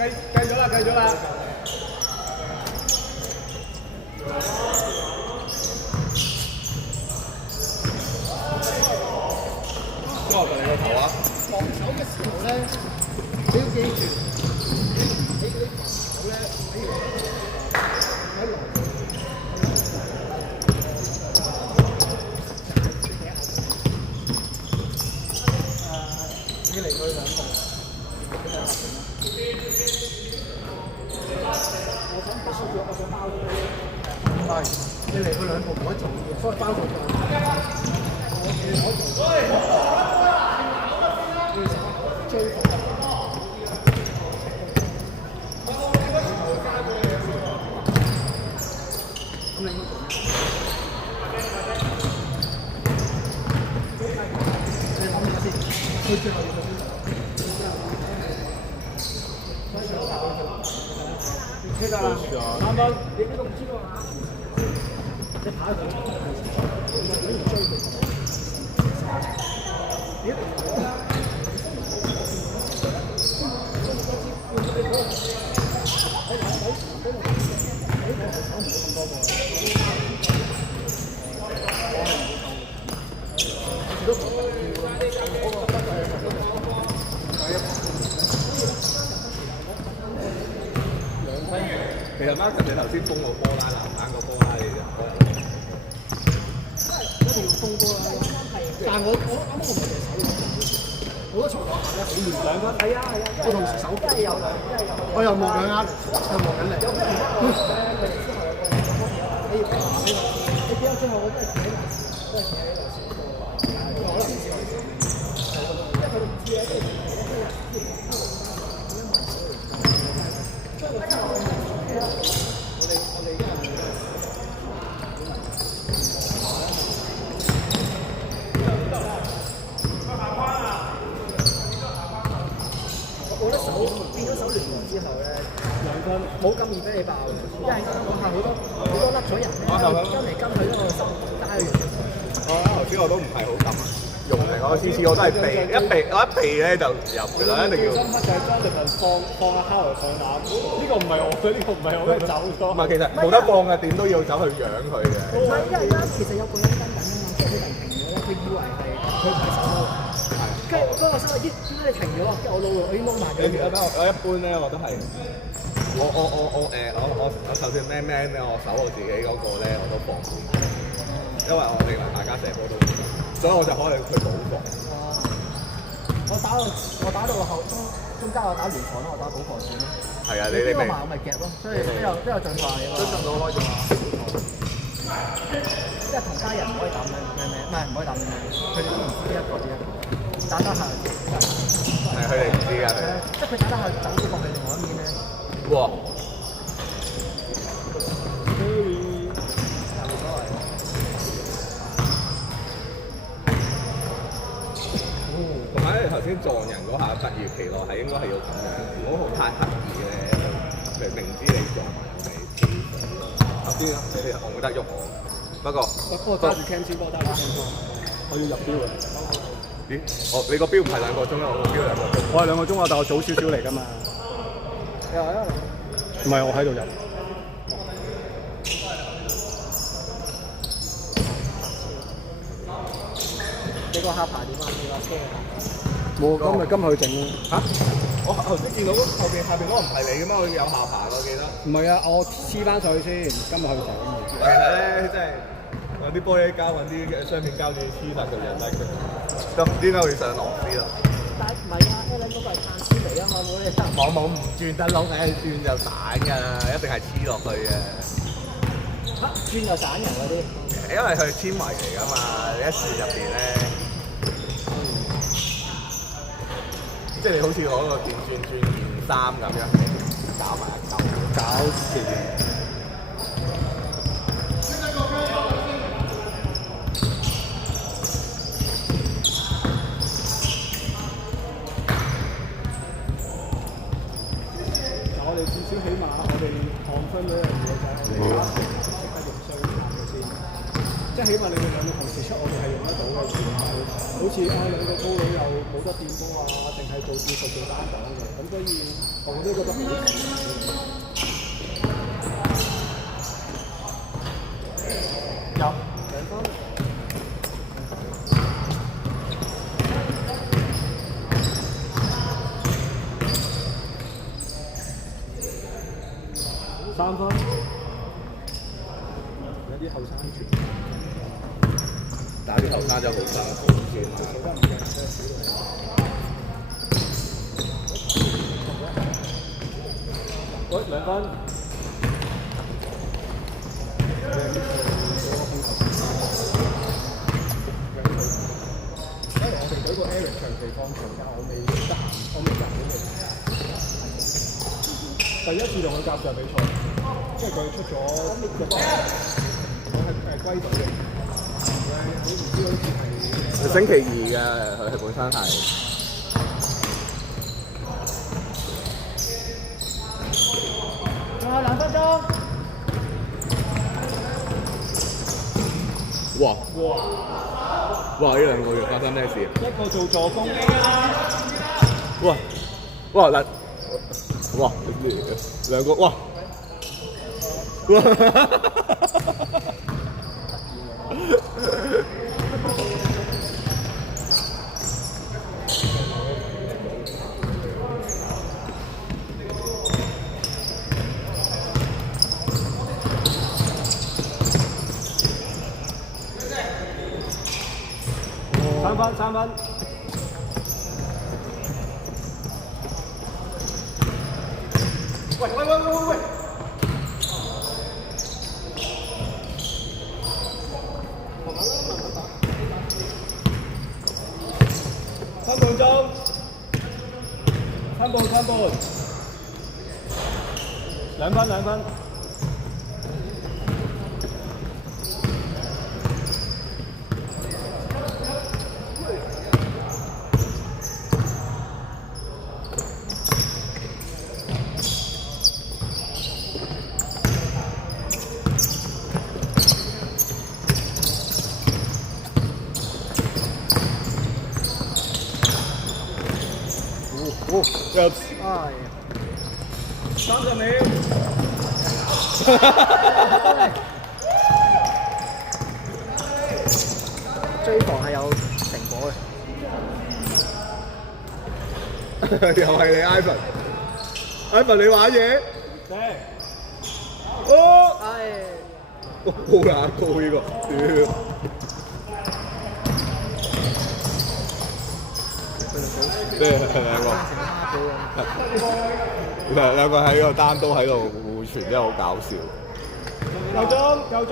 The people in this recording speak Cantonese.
計咗啦，計咗啦。邊個你個頭啊？防守嘅時候咧，你要記住，你嗰啲防守咧，喺內。你嚟佢兩步，我想包佢。係，你嚟佢兩步唔可以做嘅，所以包佢做。追伏。咁你應該做咩？你諗下先，佢最後要做邊度？3分，你呢個唔知道啊？你跑佢，你唔追佢。其實 Martin 你頭先封個波啦，籃板個波啦，你就一定要封波啦。但係我啱啱我唔係手，好多情況下咧好亂兩分。係啊，我同時手機有，我又望緊啱，又望緊你。你點解最後我都係企喺度？都係企喺度笑過。可能因為佢哋唔知咧，我覺得手變咗手聯盟之後咧，兩分冇咁易俾你爆，因為我係好多甩咗人咧，跟嚟跟去都個心低嘅。頭先我都唔係好敢用力，我次次我都係避，我一避咧就入㗎啦，一定要。深刻就係 Jonathan 放阿 Howard 上籃，呢個唔係我嘅，呢個唔係我嘅走咗。唔係，其實冇得放嘅，點都要走去養佢嘅。唔係，因為咧，其實有個人跟緊啊嘛，即係佢停咗咧，佢以為係佢唔係手咯。跟住嗰個手點解你停咗啊？跟住我腦我已經撈埋咗。我一般咧，我都係我就算咩，我守我自己嗰個咧，我都放滿，因為我認為大家射波都，所以我就可以去補防。我打到後中間，我打聯防啦，我打補防線咯。係啊，你明？我咪夾咯，所以都有進化嘅嘛。都進到開咗嘛。即係同家人唔可以打咩，唔係唔可以打咩，佢哋都唔知呢一個。打得下，係佢哋唔知㗎。即係佢打得下走咗過去另外一面咧。哇！同埋咧，頭先撞人嗰下突如其來係應該係要咁樣，唔好太刻意咧。明知你撞人哋頭先你我冇得喐我，不過揸住 cam 先，揸住 cam 先，我要入標啊！咦？你個標唔係2個鐘啦，我個標2個鐘。我係2個鐘啊，但我早少少嚟㗎嘛。唔係我喺度入。你個下排點啊？你個車冇，今日去整咯。嚇！我頭先見到後邊下邊嗰個唔係你嘅咩？我有下排我記得。唔係啊，我黐翻上去先，今日去整。其實咧，真係有啲玻璃膠揾啲雙面膠紙黐實佢人得嘅，都唔知點解會上螺絲咯。但係唔係啊 ，Alan 嗰個係碳纖維啊嘛，冇你得。冇唔轉得窿嘅，轉就散㗎，一定係黐落去嘅。嚇，轉就散人嗰啲。因為佢係纖維嚟㗎嘛，你一轉入邊咧，即係你好似攞個電轉件衫咁樣搞埋一嚿，搞掂。我哋至少起碼我哋抗分嗰樣嘢就係我哋識得用雙眼嘅先，即係起碼你哋兩個同時出，我哋係用得到嘅。好似兩個高佬又冇得掂波啊，淨係做戰術做單擋嘅，咁所以我都覺得好少。有2分。3分，有啲後生傳，打啲後生就好辛苦先。做得唔靚啫，喂，2分。因為我哋隊個 Eric 長期放長假，我未夾到佢。第一次同佢夾就比賽，即係佢出咗1班，我係歸隊嘅。你唔知好似係星期2嘅，佢本身係。仲有2分鐘。哇！呢2個月發生咩事？一個做助攻，哇！嗱！哇！2個哇！3分。喂！3分鐘，3分，2分。入30秒。追防係有成果嘅。又係你 Ivan 你玩嘢？哦！高啦，高呢個，兩個喺個單刀喺度互傳，真係好搞笑。夠鐘。